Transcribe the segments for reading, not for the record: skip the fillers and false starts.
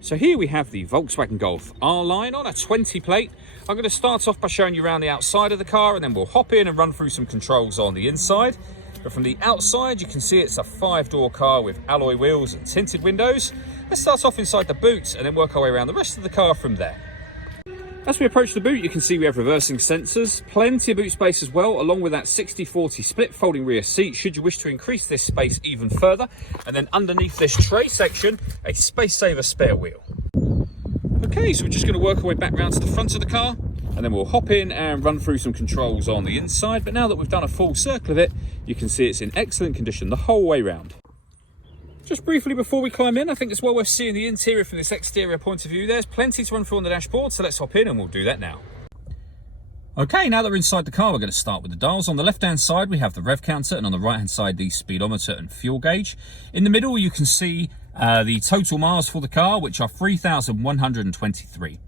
So here we have the Volkswagen Golf R-Line on a 20 plate. I'm going to start off by showing you around the outside of the car, and then we'll hop in and run through some controls on the inside. But from the outside, you can see it's a 5-door car with alloy wheels and tinted windows. Let's start off inside the boot and then work our way around the rest of the car from there. As we approach the boot, you can see we have reversing sensors, plenty of boot space as well, along with that 60/40 split folding rear seat should you wish to increase this space even further. And then underneath this tray section, a space saver spare wheel. Okay, so we're just going to work our way back round to the front of the car, and then we'll hop in and run through some controls on the inside. But now that we've done a full circle of it, you can see it's in excellent condition the whole way round. Just briefly before we climb in, I think it's well worth seeing the interior from this exterior point of view. There's plenty to run through on the dashboard, so let's hop in and we'll do that now. Okay, now that we're inside the car, we're going to start with the dials. On the left-hand side, we have the Rev Counter, and on the right-hand side, the speedometer and fuel gauge. In the middle, you can see the total miles for the car, which are 3,123.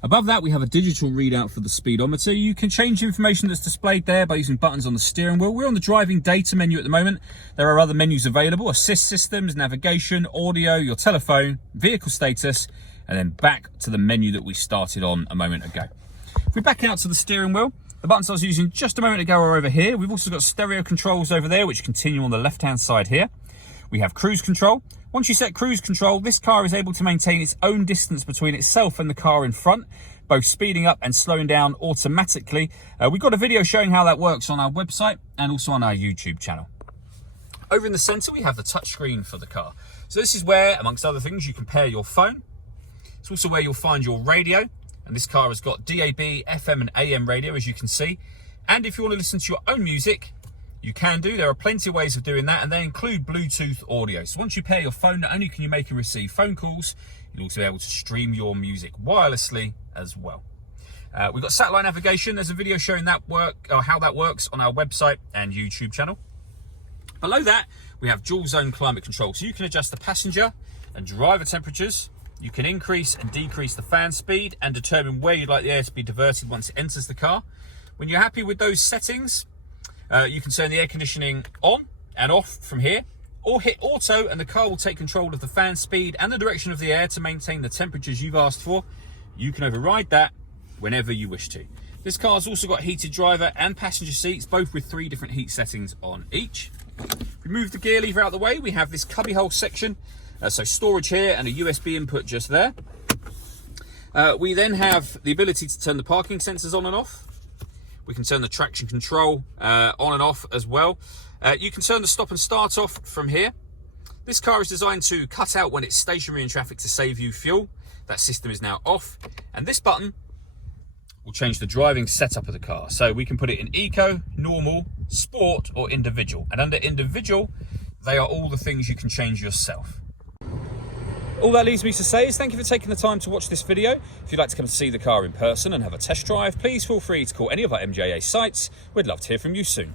Above that, we have a digital readout for the speedometer. You can change the information that's displayed there by using buttons on the steering wheel. We're on the driving data menu at the moment. There are other menus available: assist systems, navigation, audio, your telephone, vehicle status, and then back to the menu that we started on a moment ago. If we back out to the steering wheel, the buttons I was using just a moment ago are over here. We've also got stereo controls over there, which continue on the left-hand side here. We have cruise control. Once you set cruise control, this car is able to maintain its own distance between itself and the car in front, both speeding up and slowing down automatically. We've got a video showing how that works on our website and also on our YouTube channel. Over in the center, we have the touchscreen for the car. So this is where, amongst other things, you can pair your phone. It's also where you'll find your radio. And this car has got DAB, FM and AM radio, as you can see. And if you want to listen to your own music, you can do. There are plenty of ways of doing that, and they include Bluetooth audio. So once you pair your phone, not only can you make and receive phone calls, you'll also be able to stream your music wirelessly as well. We've got satellite navigation. There's a video showing that how that works on our website and YouTube channel. Below that, we have dual zone climate control. So you can adjust the passenger and driver temperatures. You can increase and decrease the fan speed and determine where you'd like the air to be diverted once it enters the car. When you're happy with those settings, you can turn the air conditioning on and off from here, or hit auto and the car will take control of the fan speed and the direction of the air to maintain the temperatures you've asked for. You can override that whenever you wish to. This car's also got heated driver and passenger seats, both with 3 different heat settings on each. If we move the gear lever out of the way, we have this cubbyhole section, so storage here and a USB input just there. We then have the ability to turn the parking sensors on and off. We can turn the traction control on and off as well. You can turn the stop and start off from here. This car is designed to cut out when it's stationary in traffic to save you fuel. That system is now off. And this button will change the driving setup of the car. So we can put it in eco, normal, sport, or individual. And under individual, they are all the things you can change yourself. All that leaves me to say is thank you for taking the time to watch this video. If you'd like to come to see the car in person and have a test drive, please feel free to call any of our MJA sites. We'd love to hear from you soon.